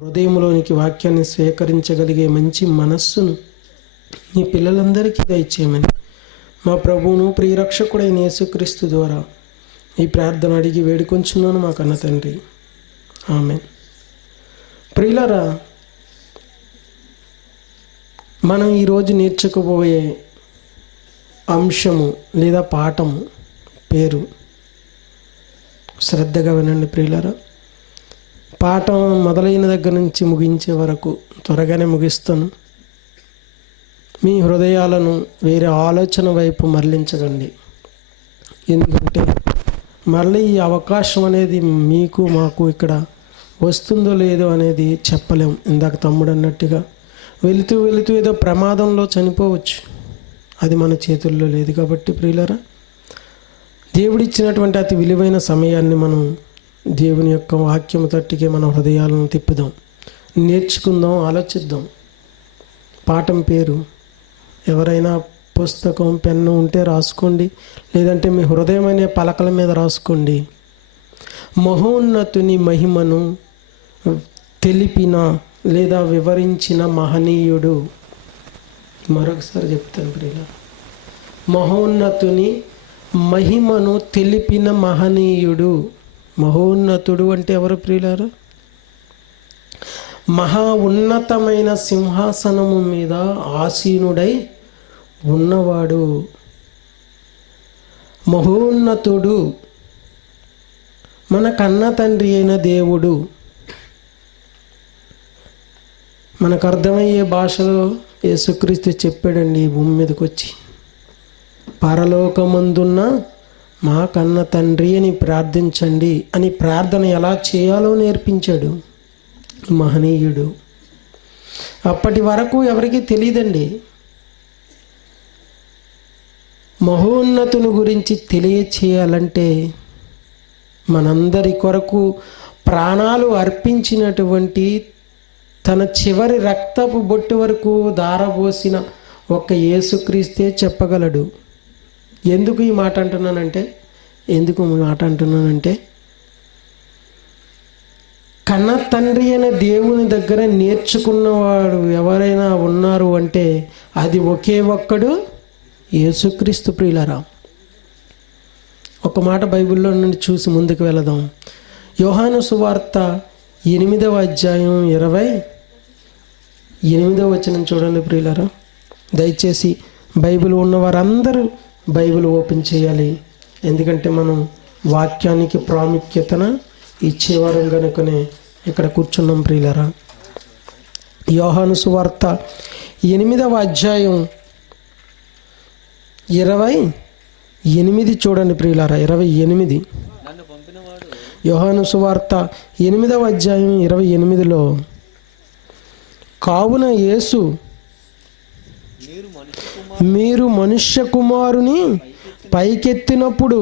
హృదయంలోనికి వాక్యాన్ని స్వీకరించగలిగే మంచి మనస్సును నీ పిల్లలందరికీ దయచేయమని మా ప్రభువును ప్రియరక్షకుడైన యేసుక్రీస్తు ద్వారా ఈ ప్రార్థన అడిగి వేడుకొంచున్నాను మా కన్న తండ్రి, ఆమేన్. ప్రియులారా, మనం ఈరోజు నేర్చుకోబోయే అంశము లేదా పాఠము పేరు, శ్రద్ధగా వినండి ప్రియులారా. పాఠం మొదలైన దగ్గర నుంచి ముగించే వరకు త్వరగానే ముగిస్తాను. మీ హృదయాలను వేరే ఆలోచన వైపు మరలించకండి. ఎందుకంటే మళ్ళీ ఈ అవకాశం అనేది మీకు మాకు ఇక్కడ వస్తుందో లేదో అనేది చెప్పలేం. ఇందాక తమ్ముడు అన్నట్టుగా వెళుతూ వెళుతూ ఏదో ప్రమాదంలో చనిపోవచ్చు, అది మన చేతుల్లో లేదు. కాబట్టి ప్రియులారా, దేవుడిచ్చినటువంటి అతి విలువైన సమయాన్ని మనం దేవుని యొక్క వాక్యము తట్టుకే మన హృదయాలను తిప్పుదాం, నేర్చుకుందాం, ఆలోచిద్దాం. పాఠం పేరు ఎవరైనా పుస్తకం పెన్ను ఉంటే రాసుకోండి, లేదంటే మీ హృదయం అనే పలకల మీద రాసుకోండి. మహోన్నతుని మహిమను తెలిపిన లేదా వివరించిన మహనీయుడు. మరొకసారి చెప్తాను ప్రియుల, మహోన్నతుని మహిమను తెలిపిన మహనీయుడు. మహోన్నతుడు అంటే ఎవరు ప్రియులారా? మహా ఉన్నతమైన సింహాసనము మీద ఆసీనుడై ఉన్నవాడు మహోన్నతుడు, మన కన్న తండ్రి అయిన దేవుడు. మనకు అర్థమయ్యే భాషలో యేసుక్రీస్తు చెప్పాడండి ఈ భూమి మీదకి వచ్చి, పరలోకమందున్న మా కన్న తండ్రి అని ప్రార్థించండి అని ప్రార్థన ఎలా చేయాలో నేర్పించాడు మహనీయుడు. అప్పటి వరకు ఎవరికీ తెలియదండి. మహోన్నతుని గురించి తెలియచేయాలంటే మనందరి కొరకు ప్రాణాలు అర్పించినటువంటి, తన చివరి రక్తపు బొట్టు వరకు ధారపోసిన ఒక యేసుక్రీస్తే చెప్పగలడు. ఎందుకు ఈ మాట అంటున్నానంటే కన్న తండ్రి అయిన దేవుని దగ్గర నేర్చుకున్నవాడు ఎవరైనా ఉన్నారు అంటే అది ఒకే ఒక్కడు, యేసుక్రీస్తు. ప్రియులారా, ఒక మాట బైబిల్లో నుండి చూసి ముందుకు వెళదాం. యోహాను సువార్త 8వ అధ్యాయం 28వ వచనం చూడండి ప్రియులారా. దయచేసి బైబిల్ ఉన్నవారందరూ బైబిల్ ఓపెన్ చేయాలి, ఎందుకంటే మనం వాక్యానికి ప్రాముఖ్యతను ఇచ్చేవారం కనుకనే ఇక్కడ కూర్చున్నాం ప్రియులారా. యోహాను సువార్త 8వ అధ్యాయం 28 చూడండి ప్రియులారా. 28 యోహాను సువార్త 8వ అధ్యాయం 28లో, కావున యేసు మీరు మనుష్య కుమారుని పైకెత్తినప్పుడు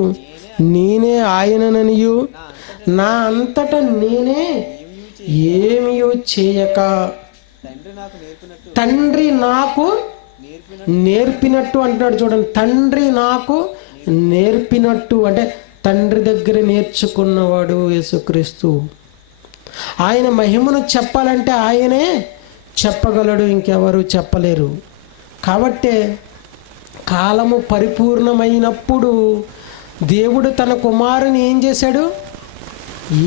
నేనే ఆయనననియు నా అంతట నేనే ఏమియో చేయక తండ్రి నాకు నేర్పినట్టు అంటాడు. చూడండి, తండ్రి నాకు నేర్పినట్టు అంటే తండ్రి దగ్గర నేర్చుకున్నవాడు యేసుక్రీస్తు. ఆయన మహిమను చెప్పాలంటే ఆయనే చెప్పగలడు, ఇంకెవరు చెప్పలేరు. కాబట్టే కాలము పరిపూర్ణమైనప్పుడు దేవుడు తన కుమారుని ఏం చేశాడు?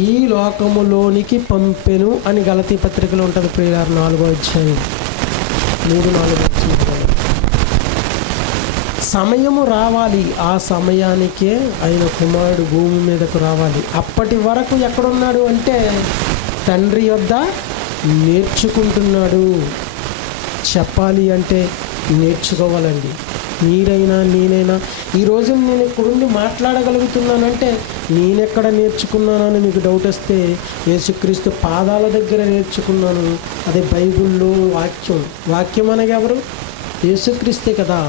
ఈ లోకములోనికి పంపెను అని గలతీ పత్రికలో ఉంటుంది ప్రియులారా, 4వ అధ్యాయం 3-4 సమయము రావాలి, ఆ సమయానికే ఆయన కుమారుడు భూమి మీదకు రావాలి. అప్పటి వరకు ఎక్కడున్నాడు అంటే తండ్రి యొద్ద నేర్చుకుంటున్నాడు. చెప్పాలి అంటే నేర్చుకోవాలండి. మీరైనా నేనైనా ఈరోజు నేను ఇక్కడుండి మాట్లాడగలుగుతున్నానంటే నేనెక్కడ నేర్చుకున్నానని మీకు డౌట్ వస్తే యేసుక్రీస్తు పాదాల దగ్గర నేర్చుకున్నాను. అదే బైబిల్లో వాక్యం అనగా ఎవరు? యేసుక్రీస్తే కదా.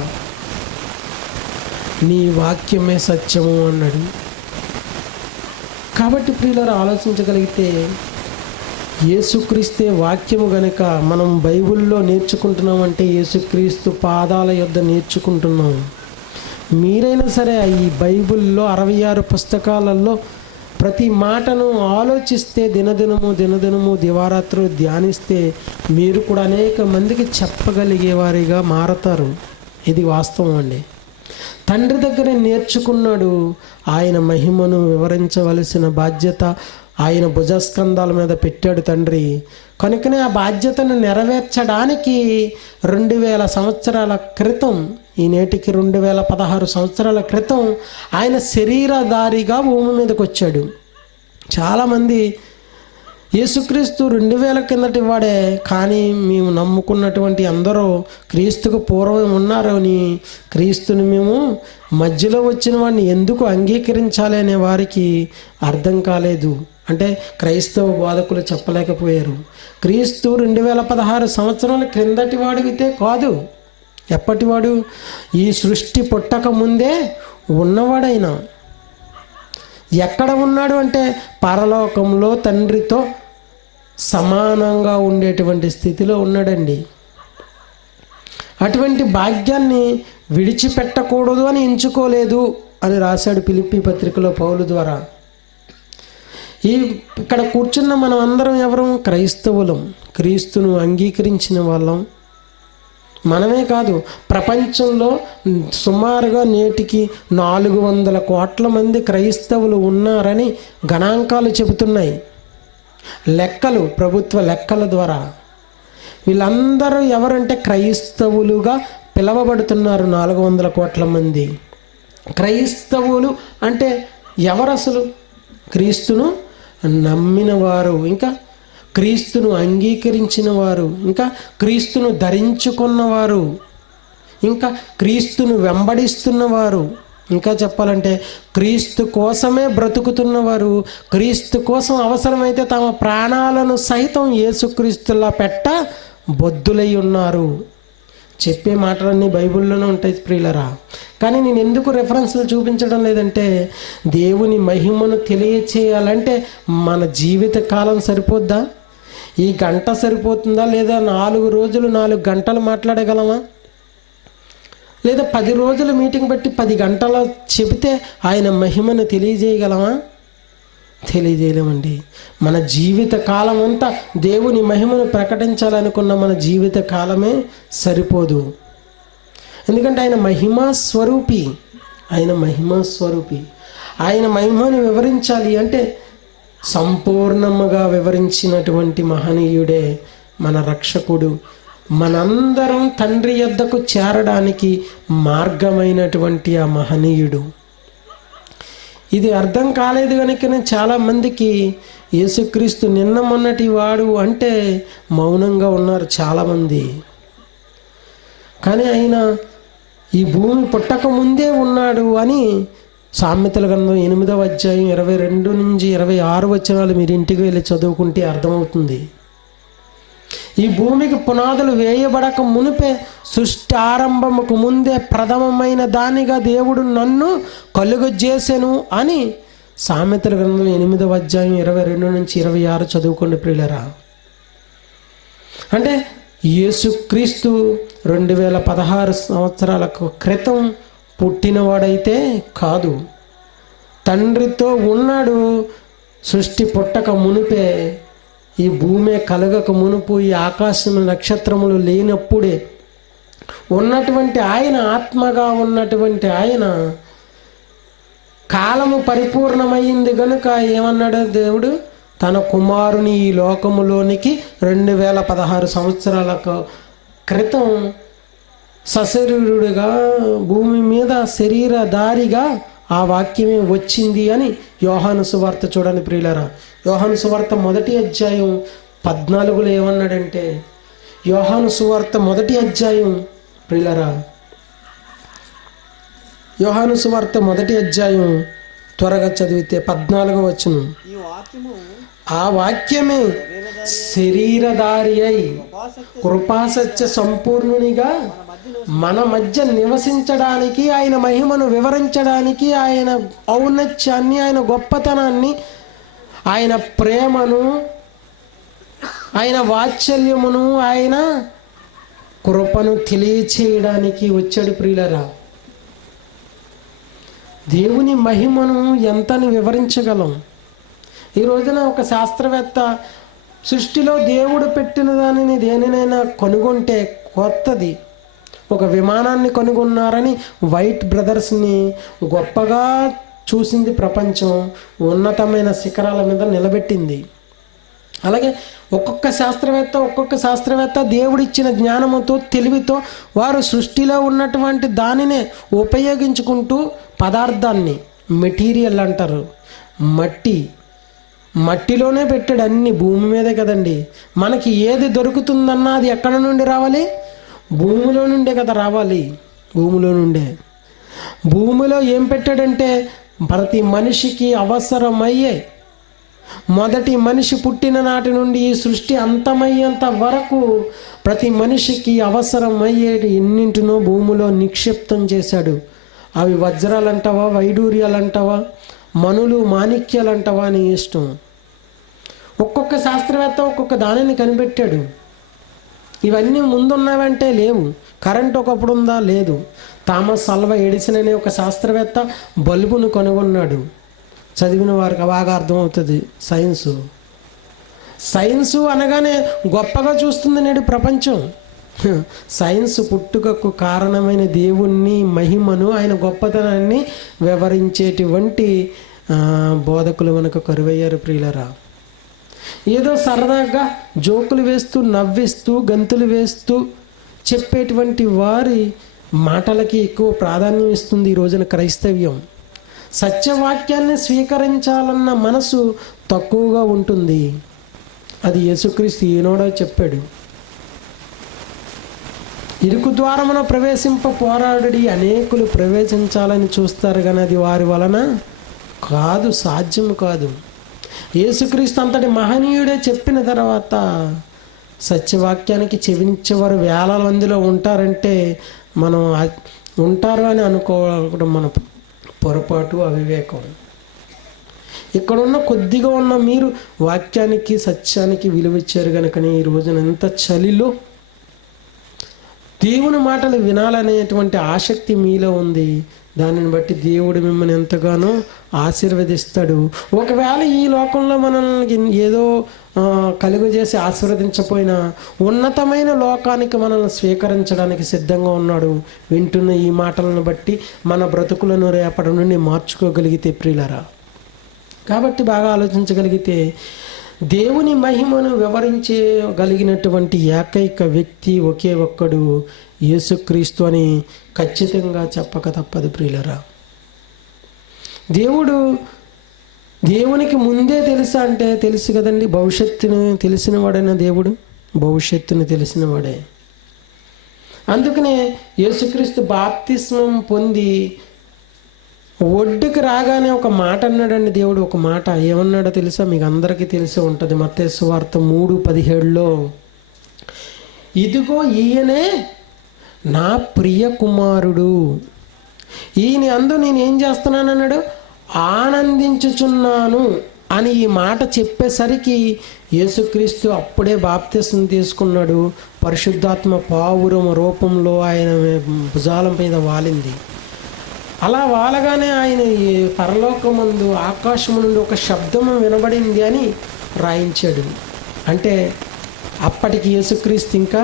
నీ వాక్యమే సత్యము అన్నాడు. కాబట్టి ప్రియులారా, ఆలోచించగలిగితే యేసుక్రీస్తే వాక్యము గనుక మనం బైబిల్లో నేర్చుకుంటున్నామంటే యేసుక్రీస్తు పాదాల యొద్ద నేర్చుకుంటున్నాం. మీరైనా సరే ఈ బైబిల్లో 66 పుస్తకాలలో ప్రతి మాటను ఆలోచిస్తే, దినదినము దివారాత్రులు ధ్యానిస్తే మీరు కూడా అనేక మందికి చెప్పగలిగేవారిగా మారతారు. ఇది వాస్తవం అండి. తండ్రి దగ్గర నేర్చుకున్నాడు. ఆయన మహిమను వివరించవలసిన బాధ్యత ఆయన భుజస్కంధాల మీద పెట్టాడు తండ్రి. కనుకనే ఆ బాధ్యతను నెరవేర్చడానికి 2000 సంవత్సరాల క్రితం, ఈ నేటికి 2016 సంవత్సరాల క్రితం ఆయన శరీరధారిగా భూమి మీదకి వచ్చాడు. చాలామంది యేసుక్రీస్తు 2000 కిందటి వాడే, కానీ మేము నమ్ముకున్నటువంటి అందరూ క్రీస్తుకు పూర్వం ఉన్నారని, క్రీస్తుని మేము మధ్యలో వచ్చిన వాడిని ఎందుకు అంగీకరించాలి అనే వారికి అర్థం కాలేదు. అంటే క్రైస్తవ బోధకులు చెప్పలేకపోయారు. క్రీస్తు 2016 సంవత్సరాల క్రిందటి వాడితే కాదు. ఎప్పటివాడు? ఈ సృష్టి పుట్టక ముందే ఉన్నవాడైనా. ఎక్కడ ఉన్నాడు అంటే పరలోకంలో తండ్రితో సమానంగా ఉండేటువంటి స్థితిలో ఉన్నాడండి. అటువంటి భాగ్యాన్ని విడిచిపెట్టకూడదు అని ఎంచుకోలేదు అని రాశాడు ఫిలిప్పీ పత్రికలో పౌలు ద్వారా. ఇక్కడ కూర్చున్న మనం అందరం ఎవరం? క్రైస్తవులం, క్రీస్తును అంగీకరించిన వాళ్ళం. మనమే కాదు, ప్రపంచంలో సుమారుగా నేటికి 400 కోట్ల మంది క్రైస్తవులు ఉన్నారని గణాంకాలు చెబుతున్నాయి. లెక్కలు, ప్రభుత్వ లెక్కల ద్వారా. వీళ్ళందరూ ఎవరంటే క్రైస్తవులుగా పిలవబడుతున్నారు. 400 కోట్ల మంది క్రైస్తవులు అంటే ఎవరు అసలు? క్రీస్తును నమ్మిన వారు, ఇంకా క్రీస్తును అంగీకరించిన వారు, ఇంకా క్రీస్తును ధరించుకున్నవారు, ఇంకా క్రీస్తును వెంబడిస్తున్నవారు, ఇంకా చెప్పాలంటే క్రీస్తు కోసమే బ్రతుకుతున్నవారు, క్రీస్తు కోసం అవసరమైతే తమ ప్రాణాలను సైతం యేసుక్రీస్తులా పెట్ట బొద్దులై ఉన్నారు. చెప్పే మాటలన్నీ బైబిల్లోనే ఉంటాయి ప్రియులరా. కానీ నేను ఎందుకు రెఫరెన్స్లు చూపించడం లేదంటే, దేవుని మహిమను తెలియచేయాలంటే మన జీవిత కాలం సరిపోద్దా? ఈ గంట సరిపోతుందా? లేదా 4 రోజులు 4 గంటలు మాట్లాడగలమా? లేదా 10 రోజులు మీటింగ్ బట్టి 10 గంటలు చెబితే ఆయన మహిమను తెలియజేయగలమా? తెలియజేయలేమండి. మన జీవిత కాలం అంతా దేవుని మహిమను ప్రకటించాలనుకున్న మన జీవిత కాలమే సరిపోదు. ఎందుకంటే ఆయన మహిమా స్వరూపి. ఆయన మహిమా స్వరూపి. ఆయన మహిమను వివరించాలి అంటే సంపూర్ణముగా వివరించినటువంటి మహనీయుడే మన రక్షకుడు. మనందరం తండ్రి యొద్దకు చేరడానికి మార్గమైనటువంటి ఆ మహనీయుడు. ఇది అర్థం కాలేదు కనుకనే చాలామందికి యేసుక్రీస్తు నిన్న మొన్నటి వాడు అంటే మౌనంగా ఉన్నారు చాలామంది. కానీ ఆయన ఈ భూమి పుట్టక ముందే ఉన్నాడు అని సామెతల గ్రంథం 8వ అధ్యాయం 22 నుంచి 26 వచనాలు మీరు ఇంటికి వెళ్ళి చదువుకుంటే అర్థమవుతుంది. ఈ భూమికి పునాదులు వేయబడక మునిపే, సృష్టి ఆరంభముకు ముందే ప్రథమమైన దానిగా దేవుడు నన్ను కలుగజేసెను అని సామెతల గ్రంథం 8వ అధ్యాయం 22 నుంచి 26 చదువుకోండి ప్రియులరా. అంటే యేసుక్రీస్తు 2016 సంవత్సరాల క్రితం పుట్టినవాడైతే కాదు, తండ్రితో ఉన్నాడు. సృష్టి పుట్టక మునిపే, ఈ భూమి కలగక మునుపు, ఈ ఆకాశం నక్షత్రములు లేనప్పుడే ఉన్నటువంటి ఆయన, ఆత్మగా ఉన్నటువంటి ఆయన, కాలము పరిపూర్ణమైంది కనుక ఏమన్నాడు దేవుడు? తన కుమారుని ఈ లోకములోనికి 2016 సంవత్సరాల క్రితం సశరీరుడిగా భూమి మీద శరీరధారిగా ఆ వాక్యమే వచ్చింది అని యోహాను సువార్త చూడండి ప్రియులరా. యోహాను సువార్త 1వ అధ్యాయం 14లో ఏమన్నాడంటే, యోహాను సువార్త 1వ అధ్యాయం ప్రియులరా, యోహాను సువార్త 1వ అధ్యాయం త్వరగా చదివితే 14వ వచనం, ఆ వాక్యమే శరీరధారి అయి కృపాసత్య సంపూర్ణునిగా మన మధ్య నివసించడానికి, ఆయన మహిమను వివరించడానికి, ఆయన ఔన్నత్యాన్ని, ఆయన గొప్పతనాన్ని, ఆయన ప్రేమను, ఆయన వాత్సల్యమును, ఆయన కృపను తెలియచేయడానికి వచ్చాడు ప్రియులరా. దేవుని మహిమను ఎంతని వివరించగలం? ఈ రోజున ఒక శాస్త్రవేత్త సృష్టిలో దేవుడు పెట్టిన దానిని దేనినైనా కనుగొంటే కొత్తది, ఒక విమానాన్ని కనుగొన్నారని వైట్ బ్రదర్స్ని గొప్పగా చూసింది ప్రపంచం, ఉన్నతమైన శిఖరాల మీద నిలబెట్టింది. అలాగే ఒక్కొక్క శాస్త్రవేత్త దేవుడిచ్చిన జ్ఞానముతో తెలివితో వారు సృష్టిలో ఉన్నటువంటి దానినే ఉపయోగించుకుంటూ పదార్థాన్ని, మెటీరియల్ అంటారు, మట్టిలోనే పెట్టాడు అన్ని, భూమి మీదే కదండి. మనకి ఏది దొరుకుతుందన్నా అది ఎక్కడ నుండి రావాలి? భూమిలో నుండే కదా రావాలి. భూమిలో ఏం పెట్టాడంటే ప్రతి మనిషికి అవసరమయ్యే, మొదటి మనిషి పుట్టిన నాటి నుండి ఈ సృష్టి అంతమయ్యేంత వరకు ప్రతి మనిషికి అవసరమయ్యే ఎన్నింటినో భూమిలో నిక్షిప్తం చేశాడు. అవి వజ్రాలంటావా, వైడూర్యాలంటావా, మనులు మాణిక్యాలంటావా అని ఇష్టం. ఒక్కొక్క శాస్త్రవేత్త ఒక్కొక్క దానిని కనిపెట్టాడు. ఇవన్నీ ముందున్నవంటే లేవు. కరెంట్ ఒకప్పుడు ఉందా? లేదు. థామస్ ఆల్వా ఎడిసన్ అనే ఒక శాస్త్రవేత్త బల్బును కనుగొన్నాడు. చదివిన వారికి బాగా అర్థమవుతుంది. సైన్సు అనగానే గొప్పగా చూస్తుంది నేడు ప్రపంచం. సైన్స్ పుట్టుకకు కారణమైన దేవుణ్ణి, మహిమను, ఆయన గొప్పతనాన్ని వివరించేటువంటి బోధకులు మనకు కరువయ్యారు ప్రియులరా. ఏదో సరదాగా జోకులు వేస్తూ, నవ్విస్తూ, గంతులు వేస్తూ చెప్పేటువంటి వారి మాటలకి ఎక్కువ ప్రాధాన్యం ఇస్తుంది ఈ రోజున క్రైస్తవ్యం. సత్యవాక్యాన్ని స్వీకరించాలన్న మనసు తక్కువగా ఉంటుంది. అది యేసుక్రీస్తు ఈనాడో చెప్పాడు. ఇరుకు ద్వారమున ప్రవేశింప పోరాడి అనేకులు ప్రవేశించాలని చూస్తారు, కానీ అది వారి వలన కాదు, సాధ్యం కాదు. యేసుక్రీస్తు అంతటి మహనీయుడే చెప్పిన తర్వాత సత్యవాక్యానికి చెవినిచ్చేవారు వేల మందిలో ఉంటారంటే మనం ఉంటారు అని అనుకోవడం మన పొరపాటు, అవివేకం. ఇక్కడున్న కొద్దిగా ఉన్న మీరు వాక్యానికి, సత్యానికి విలువిచ్చారు కనుకనే ఈ రోజున ఎంత చలిలో దేవుని మాటలు వినాలనేటువంటి ఆసక్తి మీలో ఉంది. దానిని బట్టి దేవుడు మిమ్మల్ని ఎంతగానో ఆశీర్వదిస్తాడు. ఒకవేళ ఈ లోకంలో మనల్ని ఏదో కలుగజేసి ఆశీర్వదించపోయినా ఉన్నతమైన లోకానికి మనల్ని స్వీకరించడానికి సిద్ధంగా ఉన్నాడు. వింటున్న ఈ మాటలను బట్టి మన బ్రతుకులను రేపటి నుండి మార్చుకోగలిగితే ప్రియులరా, కాబట్టి బాగా ఆలోచించగలిగితే దేవుని మహిమను వివరించగలిగినటువంటి ఏకైక వ్యక్తి ఒకే ఒక్కడు యేసుక్రీస్తు అని ఖచ్చితంగా చెప్పక తప్పదు ప్రియులరా. దేవునికి ముందే తెలుసా అంటే తెలుసు కదండి. భవిష్యత్తును తెలిసినవాడైన దేవుడు భవిష్యత్తును తెలిసినవాడే. అందుకనే యేసుక్రీస్తు బాప్తిస్మం పొంది ఒడ్డుకు రాగానే ఒక మాట అన్నాడండి దేవుడు. ఒక మాట ఏమన్నాడో తెలుసా? మీకు అందరికీ తెలిసి ఉంటుంది. మత్తయి సువార్త 3:17లో, ఇదిగో ఈయనే నా ప్రియ కుమారుడు, ఈయన అందు నేను ఏం చేస్తున్నాను అన్నాడు, ఆనందించుచున్నాను అని ఈ మాట చెప్పేసరికి యేసుక్రీస్తు అప్పుడే బాప్తిసం తీసుకున్నాడు. పరిశుద్ధాత్మ పావురం రూపంలో ఆయన భుజాల మీద వాలింది. అలా వాలగానే ఆయన పరలోకమందు ఆకాశము నుండి ఒక శబ్దము వినబడింది అని రాయించాడు. అంటే అప్పటికి యేసుక్రీస్తు ఇంకా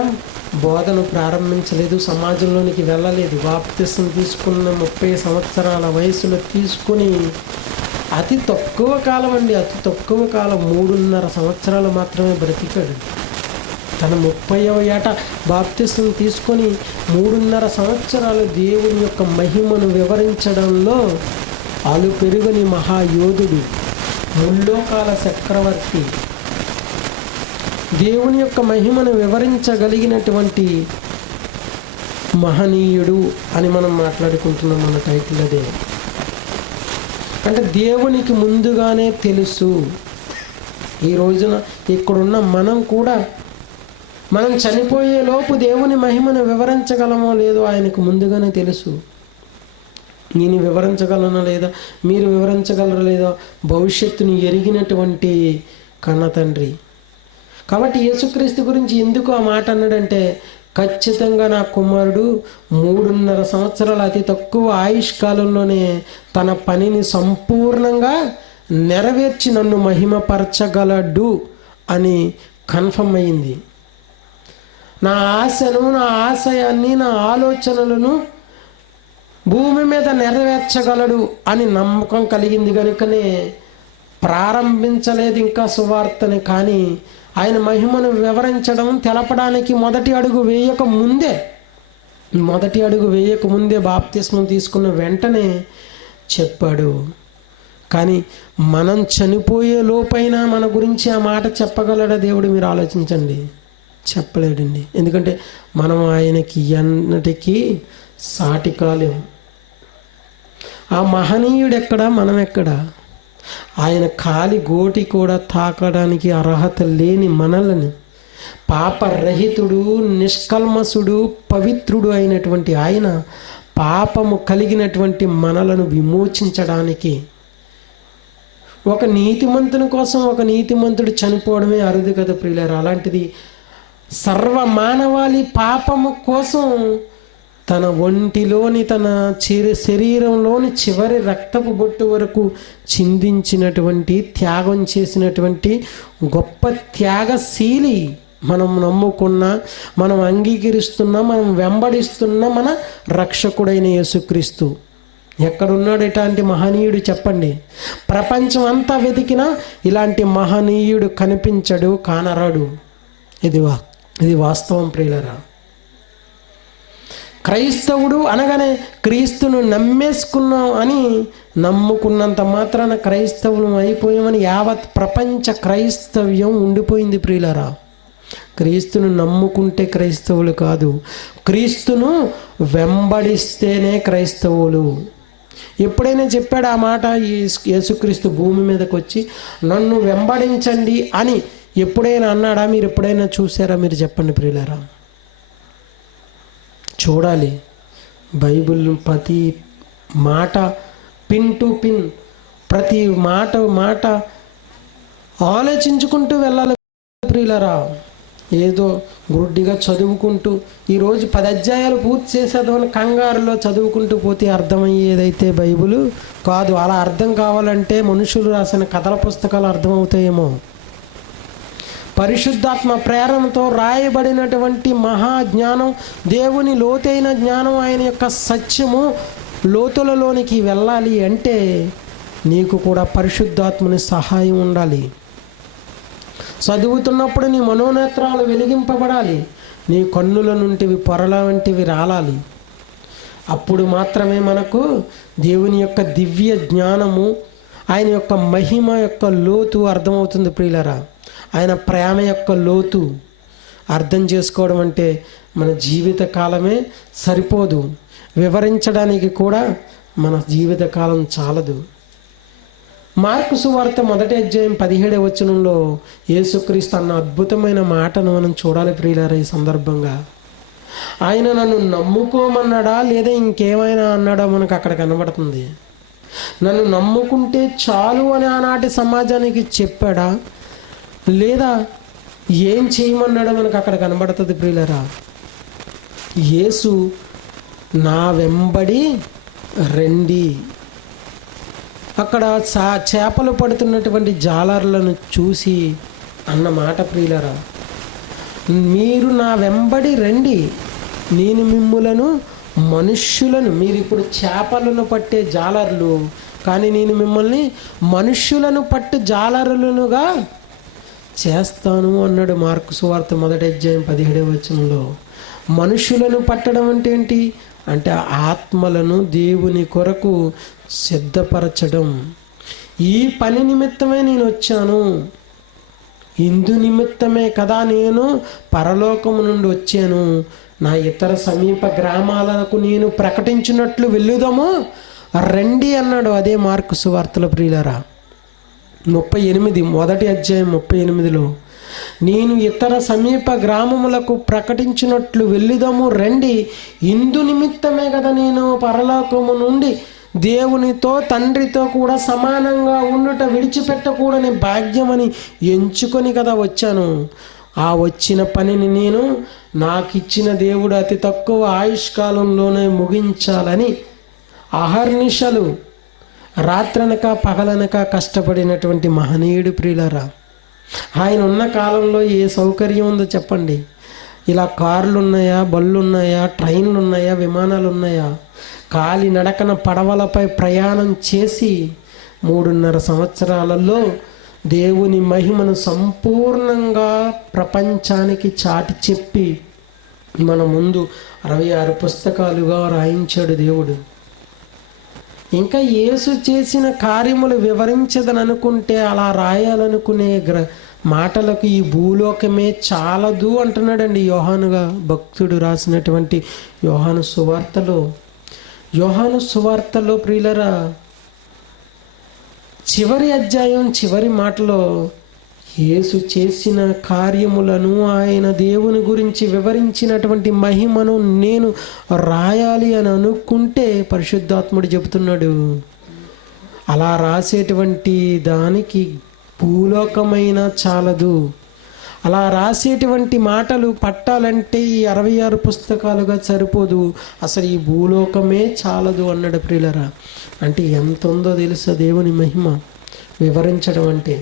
బోధను ప్రారంభించలేదు, సమాజంలోనికి వెళ్ళలేదు. బాప్తిసం తీసుకున్న 30 సంవత్సరాల వయసులో తీసుకుని అతి తక్కువ కాలం 3.5 సంవత్సరాలు మాత్రమే బ్రతికాడు. తన 30వ ఏట బాప్తిసం తీసుకొని 3.5 సంవత్సరాలు దేవుని యొక్క మహిమను వివరించడంలో అలు పెరుగని మహాయోధుడు, ముల్లోకాల చక్రవర్తి, దేవుని యొక్క మహిమను వివరించగలిగినటువంటి మహనీయుడు అని మనం మాట్లాడుకుంటున్నాం. మన టైటిల్ అదే. అంటే దేవునికి ముందుగానే తెలుసు. ఈ రోజున ఇక్కడున్న మనం కూడా మనం చనిపోయే లోపు దేవుని మహిమను వివరించగలమో లేదో ఆయనకు ముందుగానే తెలుసు. నేను వివరించగలనా లేదా, మీరు వివరించగలరా లేదా, భవిష్యత్తుని ఎరిగినటువంటి కన్న తండ్రి. కాబట్టి యేసుక్రీస్తు గురించి ఎందుకు ఆ మాట అన్నాడంటే, ఖచ్చితంగా నా కుమారుడు 3.5 సంవత్సరాల అతి తక్కువ ఆయుష్కాలంలోనే తన పనిని సంపూర్ణంగా నెరవేర్చి నన్ను మహిమపరచగలడు అని కన్ఫర్మ్ అయింది. నా ఆశను, నా ఆశయాన్ని, నా ఆలోచనలను భూమి మీద నెరవేర్చగలడు అని నమ్మకం కలిగింది కనుకనే ప్రారంభించలేదు ఇంకా సువార్తని. కానీ ఆయన మహిమను వివరించడం, తెలపడానికి మొదటి అడుగు వేయక ముందే బాప్తిస్మం తీసుకున్న వెంటనే చెప్పాడు. కానీ మనం చనిపోయే లోపైనా మన గురించి ఆ మాట చెప్పగలడా దేవుడు? మీరు ఆలోచించండి. చెప్పలేడండి. ఎందుకంటే మనం ఆయనకి ఎన్నటికీ సాటి కాలేము. ఆ మహనీయుడు ఎక్కడా, మనం ఎక్కడా? ఆయన కాలి గోటి కూడా తాకడానికి అర్హత లేని మనల్ని, పాపరహితుడు, నిష్కల్మసుడు, పవిత్రుడు అయినటువంటి ఆయన పాపము కలిగినటువంటి మనలను విమోచించడానికి, ఒక నీతిమంతుని కోసం ఒక నీతిమంతుడు చనిపోవడమే అరుదు కదా ప్రియులారా. అలాంటిది సర్వ మానవాళి పాపము కోసం తన ఒంటిలోని, తన శరీరంలోని చివరి రక్తపు బొట్టు వరకు చిందించినటువంటి, త్యాగం చేసినటువంటి గొప్ప త్యాగశీలి మనం నమ్ముకున్న, మనం అంగీకరిస్తున్న, మనం వెంబడిస్తున్న మన రక్షకుడైన యేసుక్రీస్తు. ఎక్కడున్నాడు ఇట్లాంటి మహనీయుడు చెప్పండి? ప్రపంచం అంతా వెతికినా ఇలాంటి మహనీయుడు కనిపించడు, కానరాడు. ఇది వాస్తవం ప్రియులరా. క్రైస్తవుడు అనగానే క్రీస్తును నమ్మేసుకున్నాం అని, నమ్ముకున్నంత మాత్రాన క్రైస్తవులు అయిపోయామని యావత్ ప్రపంచ క్రైస్తవ్యం ఉండిపోయింది ప్రియులరా. క్రీస్తును నమ్ముకుంటే క్రైస్తవులు కాదు, క్రీస్తును వెంబడిస్తేనే క్రైస్తవులు. ఎప్పుడైనా చెప్పాడు ఆ మాట యేసుక్రీస్తు భూమి మీదకి వచ్చి నన్ను వెంబడించండి అని ఎప్పుడైనా అన్నాడా? మీరు ఎప్పుడైనా చూసారా? మీరు చెప్పండి ప్రియులారా. చూడాలి బైబిల్ ప్రతి మాట, పిన్ టు పిన్, ప్రతి మాట ఆలోచించుకుంటూ వెళ్ళాలి ప్రియులారా. ఏదో గుడ్డిగా చదువుకుంటూ ఈరోజు 10 అధ్యాయాలు పూర్తి చేసేద్దామని కంగారులో చదువుకుంటూ పోతే అర్థమయ్యేదైతే బైబిల్ కాదు. అలా అర్థం కావాలంటే మనుషులు రాసిన కథల పుస్తకాలు అర్థమవుతాయేమో. పరిశుద్ధాత్మ ప్రేరణతో రాయబడినటువంటి మహాజ్ఞానం, దేవుని లోతైన జ్ఞానం, ఆయన యొక్క సత్యము లోతులలోనికి వెళ్ళాలి అంటే నీకు కూడా పరిశుద్ధాత్మని సహాయం ఉండాలి. చదువుతున్నప్పుడు నీ మనోనేత్రాలు వెలిగింపబడాలి, నీ కన్నుల నుంటివి పొరల వంటివి రాలాలి. అప్పుడు మాత్రమే మనకు దేవుని యొక్క దివ్య జ్ఞానము, ఆయన యొక్క మహిమ యొక్క లోతు అర్థమవుతుంది ప్రియులరా. ఆయన ప్రేమ యొక్క లోతు అర్థం చేసుకోవడం అంటే మన జీవిత కాలమే సరిపోదు, వివరించడానికి కూడా మన జీవిత కాలం చాలదు. మార్కు సువార్త 1వ అధ్యాయం 17వ వచనంలో యేసుక్రీస్తు అన్న అద్భుతమైన మాటను మనం చూడాలి ప్రియులారా. ఈ సందర్భంగా ఆయన నన్ను నమ్ముకోమన్నాడా లేదా ఇంకేమైనా అన్నాడా మనకు అక్కడ కనబడుతుంది. నన్ను నమ్ముకుంటే చాలు అని ఆనాటి సమాజానికి చెప్పాడా లేదా ఏం చేయమన్నాడో మనకు అక్కడ కనబడుతుంది ప్రియులారా. యేసు నా వెంబడి రండి. అక్కడ చేపలు పడుతున్నటువంటి జాలర్లను చూసి అన్న మాట ప్రియులరా, మీరు నా వెంబడి రండి, నేను మిమ్ములను మనుష్యులను, మీరు ఇప్పుడు చేపలను పట్టే జాలర్లు కానీ నేను మిమ్మల్ని మనుష్యులను పట్టు జాలరులనుగా చేస్తాను అన్నాడు మార్కు సువార్త 1వ అధ్యాయం 17వ వచనంలో. మనుష్యులను పట్టడం అంటే ఏంటి అంటే ఆత్మలను దేవుని కొరకు సిద్ధపరచడం. ఈ పని నిమిత్తమే నేను వచ్చాను, ఇందు నిమిత్తమే కదా నేను పరలోకము నుండి వచ్చాను. నా ఇతర సమీప గ్రామాలకు నేను ప్రకటించినట్లు వెళ్ళుదాము రండి అన్నాడు. అదే మార్కు సువార్తల ప్రియులరా 38 1వ అధ్యాయం 38లో నేను ఇతర సమీప గ్రామములకు ప్రకటించినట్లు వెళ్ళుదాము రండి, ఇందు నిమిత్తమే కదా నేను పరలోకము నుండి దేవునితో తండ్రితో కూడా సమానంగా ఉండుట విడిచిపెట్టకూడని భాగ్యమని ఎంచుకొని కదా వచ్చాను. ఆ వచ్చిన పనిని నేను నాకు ఇచ్చిన దేవుడు అతి తక్కువ ఆయుష్కాలంలోనే ముగించాలని అహర్నిశలు రాత్రనక పగలనక కష్టపడినటువంటి మహనీయుడు ప్రియులారా. ఆయన ఉన్న కాలంలో ఏ సౌకర్యం ఉందో చెప్పండి? ఇలా కార్లు ఉన్నాయా, బళ్ళు ఉన్నాయా, ట్రైన్లు ఉన్నాయా, విమానాలు ఉన్నాయా? కాలి నడకన పడవలపై ప్రయాణం చేసి 3.5 సంవత్సరాలలో దేవుని మహిమను సంపూర్ణంగా ప్రపంచానికి చాటి చెప్పి మన ముందు 66 పుస్తకాలుగా రాయించాడు దేవుడు. ఇంకా యేసు చేసిన కార్యములు వివరించదని అనుకుంటే, అలా రాయాలనుకునే మాటలకు ఈ భూలోకమే చాలదు అంటున్నాడండి యోహానుగా భక్తుడు రాసినటువంటి యోహాను సువార్తలో ప్రియులరా, చివరి అధ్యాయం చివరి మాటలో యేసు చేసిన కార్యములను, ఆయన దేవుని గురించి వివరించినటువంటి మహిమను నేను రాయాలి అని అనుకుంటే పరిశుద్ధాత్ముడు చెబుతున్నాడు, అలా రాసేటువంటి దానికి భూలోకమైన చాలదు. అలా రాసేటువంటి మాటలు పట్టాలంటే ఈ 66 పుస్తకాలుగా సరిపోదు, అసలు ఈ భూలోకమే చాలదు అన్నాడు ప్రియులరా. అంటే ఎంత ఉందో తెలుసా దేవుని మహిమ వివరించడం అంటే?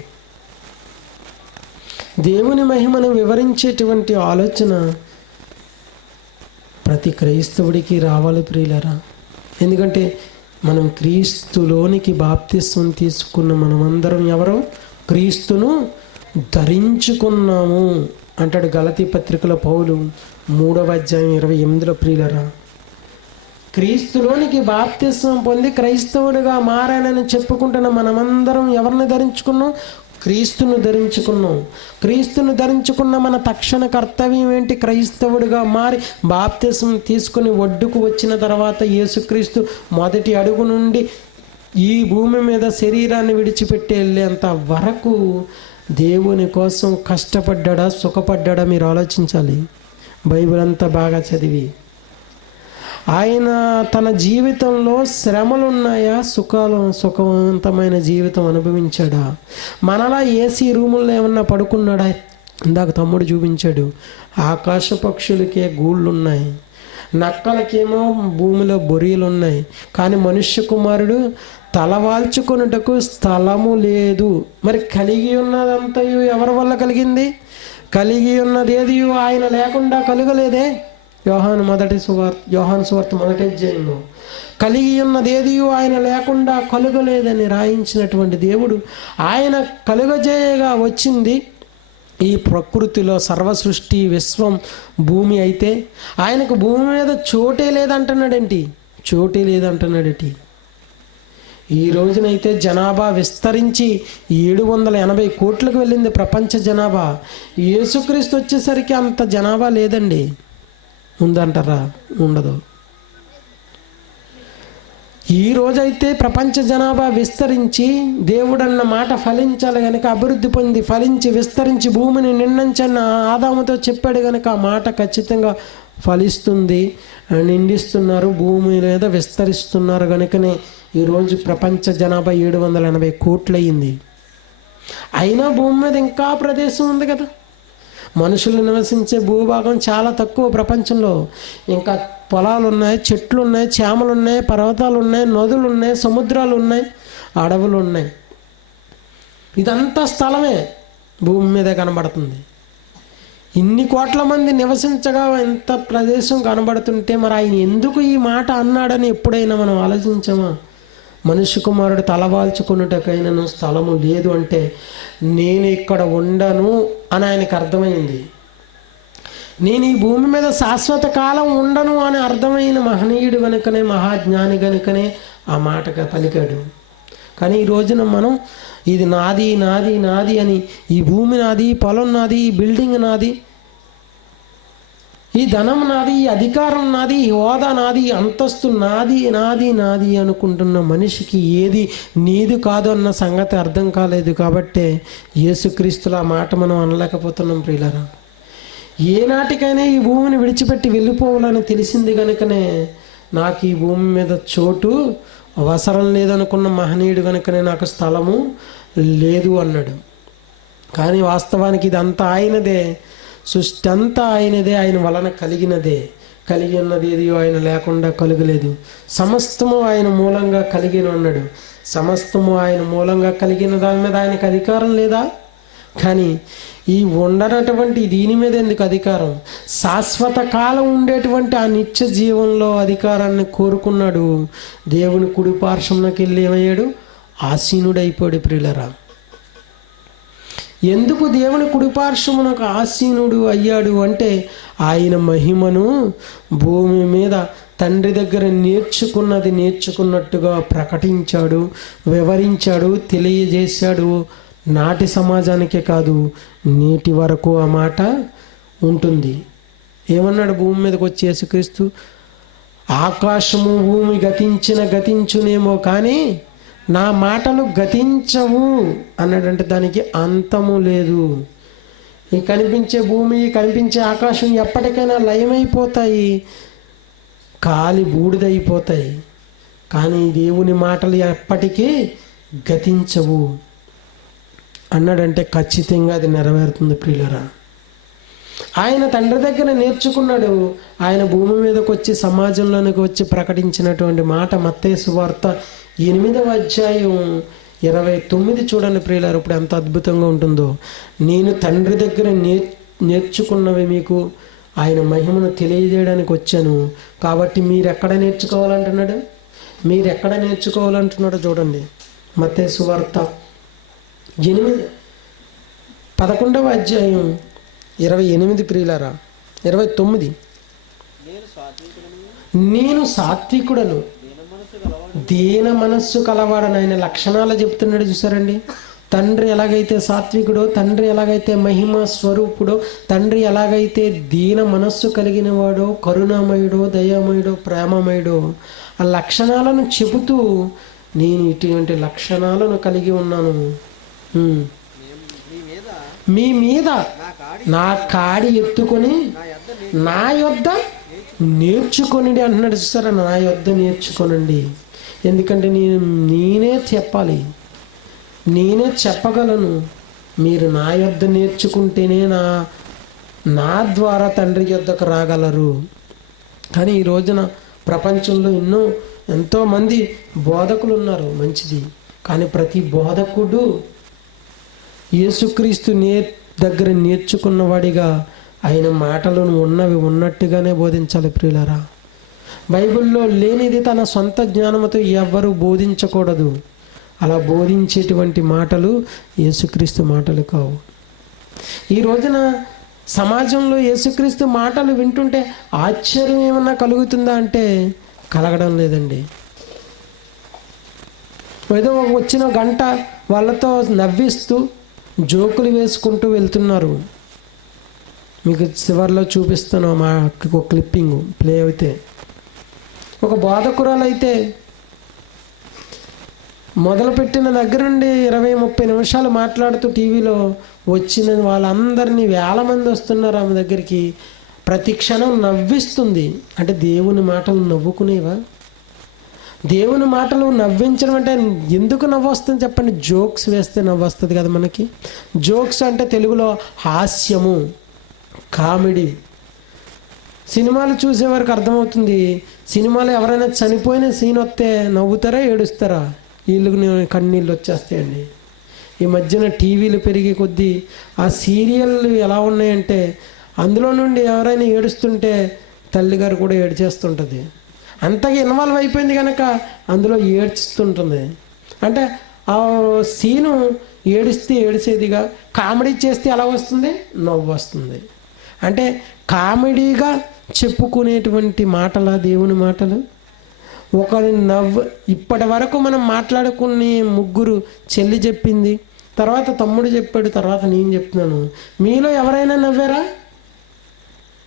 దేవుని మహిమను వివరించేటువంటి ఆలోచన ప్రతి క్రైస్తవుడికి రావాలి ప్రియులరా. ఎందుకంటే మనం క్రీస్తులోనికి బాప్తిస్మం తీసుకున్న మనమందరం ఎవరు? క్రీస్తును ధరించుకున్నాము అంటాడు గలతీ పత్రికలో పౌలు 3వ అధ్యాయం 28లో ప్రియులరా. క్రీస్తులోనికి బాప్తిస్మం పొంది క్రైస్తవుడిగా మారానని చెప్పుకుంటున్న మనమందరం ఎవరిని ధరించుకున్నాం? క్రీస్తును ధరించుకున్నాం. క్రీస్తును ధరించుకున్న మన తక్షణ కర్తవ్యం ఏంటి? క్రైస్తవుడిగా మారి బాప్తిస్మం తీసుకుని ఒడ్డుకు వచ్చిన తర్వాత యేసుక్రీస్తు మొదటి అడుగు నుండి ఈ భూమి మీద శరీరాన్ని విడిచిపెట్టి వెళ్ళేంత వరకు దేవుని కోసం కష్టపడ్డా, సుఖపడ్డా? మీరు ఆలోచించాలి. బైబిల్ అంతా బాగా చదివి ఆయన తన జీవితంలో శ్రమలున్నాయా, సుఖవంతమైన జీవితం అనుభవించాడా? మనలా ఏసీ రూముల్లో ఏమన్నా పడుకున్నాడా? ఇందాక తమ్ముడు చూపించాడు, ఆకాశ పక్షులకే గూళ్ళు ఉన్నాయి, నక్కలకేమో భూమిలో బొరియలు ఉన్నాయి, కానీ మనుష్య కుమారుడు తలవాల్చుకొనుటకు స్థలము లేదు. మరి కలిగి ఉన్నదంతయు ఎవరి వల్ల కలిగింది? కలిగి ఉన్నదేది ఆయన లేకుండా కలుగలేదే. యోహాను సువార్త మొదటి అధ్యాయంలో కలిగి ఉన్నదేది ఆయన లేకుండా కలుగలేదని రాయించినటువంటి దేవుడు ఆయన కలుగజేయగా వచ్చింది ఈ ప్రకృతిలో సర్వ సృష్టి విశ్వం భూమి అయితే ఆయనకు భూమి మీద చోటే లేదంటున్నాడేంటి? ఈ రోజునైతే జనాభా విస్తరించి 780 కోట్లకు వెళ్ళింది ప్రపంచ జనాభా. యేసుక్రీస్తు వచ్చేసరికి అంత జనాభా లేదండి. ఉందంటారా? ఉండదు. ఈ రోజైతే ప్రపంచ జనాభా విస్తరించి దేవుడన్న మాట ఫలించాలి కనుక, అభివృద్ధి పొంది ఫలించి విస్తరించి భూమిని నిండించన్న ఆదాముతో చెప్పాడు కనుక ఆ మాట ఖచ్చితంగా ఫలిస్తుంది, నిండిస్తున్నారు, భూమి మీద విస్తరిస్తున్నారు కనుకనే ఈరోజు ప్రపంచ జనాభా 780 కోట్లు అయ్యింది. అయినా భూమి మీద ఇంకా ప్రదేశం ఉంది కదా. మనుషులు నివసించే భూభాగం చాలా తక్కువ ప్రపంచంలో. ఇంకా పొలాలు ఉన్నాయి, చెట్లు ఉన్నాయి, చేమలు ఉన్నాయి, పర్వతాలు ఉన్నాయి, నదులు ఉన్నాయి, సముద్రాలు ఉన్నాయి, అడవులు ఉన్నాయి. ఇదంతా స్థలమే భూమి మీద కనబడుతుంది. ఇన్ని కోట్ల మంది నివసించగా ఎంత ప్రదేశం కనబడుతుంటే మరి ఆయన ఎందుకు ఈ మాట అన్నాడని ఎప్పుడైనా మనం ఆలోచించామా? మనుష్య కుమారుడు తలవాల్చుకున్నటకైనను స్థలము లేదు అంటే నేను ఇక్కడ ఉండను అని ఆయనకు అర్థమైంది. నేను ఈ భూమి మీద శాశ్వత కాలం ఉండను అని అర్థమైన మహనీయుడు కనుకనే, మహాజ్ఞాని కనుకనే ఆ మాటగా పలికాడు. కానీ ఈ రోజున మనం ఇది నాది నాది నాది అని, ఈ భూమి నాది, పొలం నాది, ఈ బిల్డింగ్ నాది, ఈ ధనం నాది, ఈ అధికారం నాది, ఈ హోదా నాది, అంతస్తు నాది నాది నాది అనుకుంటున్న మనిషికి ఏది నీది కాదు అన్న సంగతి అర్థం కాలేదు. కాబట్టే యేసుక్రీస్తుల మాట మనం అనలేకపోతున్నాం ప్రియులారా. ఏనాటికైనా ఈ భూమిని విడిచిపెట్టి వెళ్ళిపోవాలని తెలిసింది కనుకనే నాకు ఈ భూమి మీద చోటు అవసరం లేదనుకున్న మహనీయుడు కనుకనే నాకు స్థలము లేదు అన్నాడు. కానీ వాస్తవానికి ఇదంతా ఆయనదే, సృష్టి అంతా ఆయనదే, ఆయన వలన కలిగినదే. కలిగి ఉన్నది ఏది ఆయన లేకుండా కలుగలేదు. సమస్తము ఆయన మూలంగా కలిగి ఉన్నాడు. సమస్తము ఆయన మూలంగా కలిగిన దాని మీద ఆయనకు అధికారం లేదా? కానీ ఈ ఉండనటువంటి దీని మీద ఎందుకు అధికారం? శాశ్వత కాలం ఉండేటువంటి ఆ నిత్య జీవంలో అధికారాన్ని కోరుకున్నాడు. దేవుని కుడి పార్శ్వంలోకి వెళ్ళి ఏమయ్యాడు? ఆసీనుడైపోయాడు. ప్రియులరా, ఎందుకు దేవుని కుడిపార్శ్వమునకు ఆసీనుడు అయ్యాడు అంటే ఆయన మహిమను భూమి మీద తండ్రి దగ్గర నేర్చుకున్నది నేర్చుకున్నట్టుగా ప్రకటించాడు, వివరించాడు, తెలియజేశాడు. నాటి సమాజానికే కాదు, నేటి వరకు ఆ మాట ఉంటుంది. ఏమన్నాడు భూమి మీదకి వచ్చి యేసుక్రీస్తు? ఆకాశము భూమి గతించునేమో కానీ నా మాటలు గతించవు అన్నాడంటే దానికి అంతము లేదు. ఈ కనిపించే భూమి, కనిపించే ఆకాశం ఎప్పటికైనా లయమైపోతాయి, కాలి బూడిదైపోతాయి. కానీ దేవుని మాటలు ఎప్పటికీ గతించవు అన్నాడంటే ఖచ్చితంగా అది నెరవేరుతుంది. ప్రియులరా, ఆయన తండ్రి దగ్గర నేర్చుకున్నాడు. ఆయన భూమి మీదకి వచ్చి సమాజంలోనికి వచ్చి ప్రకటించినటువంటి మాట మత్తయి సువార్త 8వ అధ్యాయం 29 చూడండి ప్రియులారు. ఇప్పుడు ఎంత అద్భుతంగా ఉంటుందో. నేను తండ్రి దగ్గర నేర్చుకున్నవి మీకు ఆయన మహిమను తెలియజేయడానికి వచ్చాను, కాబట్టి మీరు ఎక్కడ నేర్చుకోవాలంటున్నాడు? మీరు ఎక్కడ నేర్చుకోవాలంటున్నాడో చూడండి. మత్తయి సువార్త 11వ అధ్యాయం 28 ప్రియులారా, 29. నేను సాత్వికుడను, దీన మనస్సు కలవాడని ఆయన లక్షణాలు చెప్తున్నాడు. చూసారండి, తండ్రి ఎలాగైతే సాత్వికుడో, తండ్రి ఎలాగైతే మహిమ స్వరూపుడో, తండ్రి ఎలాగైతే దీన మనస్సు కలిగిన వాడో, కరుణామయుడో, దయామయుడో, ప్రేమమయుడో, ఆ లక్షణాలను చెబుతూ నేను ఇటువంటి లక్షణాలను కలిగి ఉన్నాను. మీ మీద నా కాడి ఎత్తుకొని నా యొద్ద నేర్చుకొనిడి అంటున్నాడు. చూసారా, నా యొద్ద నేర్చుకోనండి. ఎందుకంటే నేనే చెప్పాలి, నేనే చెప్పగలను. మీరు నా యొద్ద నేర్చుకుంటేనే నా ద్వారా తండ్రి యొద్దకు రాగలరు. కానీ ఈ రోజున ప్రపంచంలో ఎంతోమంది బోధకులు ఉన్నారు, మంచిది. కానీ ప్రతి బోధకుడు యేసుక్రీస్తు దగ్గర నేర్చుకున్నవాడిగా ఆయన మాటలను ఉన్నవి ఉన్నట్టుగానే బోధించాలి. ప్రియులారా, బైబిల్లో లేనిది తన సొంత జ్ఞానంతో ఎవ్వరూ బోధించకూడదు. అలా బోధించేటువంటి మాటలు యేసుక్రీస్తు మాటలు కావు. ఈ రోజున సమాజంలో యేసుక్రీస్తు మాటలు వింటుంటే ఆశ్చర్యం ఏమన్నా కలుగుతుందా అంటే కలగడం లేదండి. ఏదో వచ్చిన గంట వాళ్ళతో నవ్విస్తూ జోకులు వేసుకుంటూ వెళ్తున్నారు. మీకు చివరిలో చూపిస్తాను మా క్లిప్పింగ్ ప్లే అయితే. ఒక బోధకురాలు అయితే మొదలుపెట్టిన దగ్గర నుండి 20-30 నిమిషాలు మాట్లాడుతూ టీవీలో వచ్చిన వాళ్ళందరినీ వేల మంది వస్తున్నారు ఆమె దగ్గరికి. ప్రతి క్షణం నవ్విస్తుంది. అంటే దేవుని మాటలు నవ్వుకునేవా? దేవుని మాటలు నవ్వించడం అంటే ఎందుకు నవ్వు వస్తుంది చెప్పండి? జోక్స్ వేస్తే నవ్వు వస్తుంది కదా మనకి. జోక్స్ అంటే తెలుగులో హాస్యము, కామెడీ. సినిమాలు చూసే వరకు అర్థమవుతుంది. సినిమాలో ఎవరైనా చనిపోయిన సీన్ వస్తే నవ్వుతారా, ఏడుస్తారా? వీళ్ళకి కన్నీళ్ళు వచ్చేస్తాయండి. ఈ మధ్యన టీవీలు పెరిగే కొద్దీ ఆ సీరియళ్ళు ఎలా ఉన్నాయంటే అందులో నుండి ఎవరైనా ఏడుస్తుంటే తల్లిగారు కూడా ఏడ్చేస్తుంటుంది. అంతగా ఇన్వాల్వ్ అయిపోయింది కనుక అందులో ఏడ్చుతుంటుంది. అంటే ఆ సీను ఏడిస్తే ఏడిసేదిగా, కామెడీ చేస్తే ఎలా వస్తుంది? నవ్వు వస్తుంది. అంటే కామెడీగా చెప్పుకునేటువంటి మాటలా దేవుని మాటలు? ఒకరి నవ్వు ఇప్పటి వరకు మనం మాట్లాడుకునే ముగ్గురు, చెల్లి చెప్పింది, తర్వాత తమ్ముడు చెప్పాడు, తర్వాత నేను చెప్తున్నాను. మీలో ఎవరైనా నవ్వారా?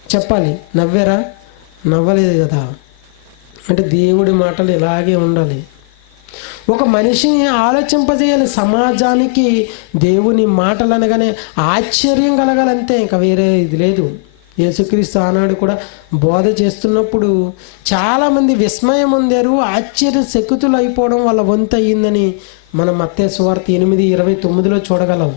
చెప్పాలి. నవ్వారా? నవ్వలేదు కదా. అంటే దేవుడి మాటలు ఇలాగే ఉండాలి. ఒక మనిషిని ఆలోచింపజేయాలి. సమాజానికి దేవుని మాటలు అనగానే ఆశ్చర్యం కలగాలంతే, ఇంకా వేరే ఇది లేదు. యేసుక్రీస్తు ఆనాడు కూడా బోధ చేస్తున్నప్పుడు చాలామంది విస్మయం పొందారు, ఆశ్చర్యచకితులు అయిపోవడం వాళ్ళ వంతు అయ్యిందని మనం మత్తయి సువార్త 8:29లో చూడగలం.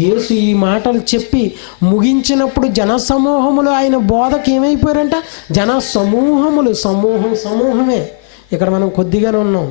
యేసు ఈ మాటలు చెప్పి ముగించినప్పుడు జనసమూహములు ఆయన బోధకు ఏమైపోయారంట? జన సమూహములు, సమూహమే. ఇక్కడ మనం కొద్దిగానే ఉన్నాం.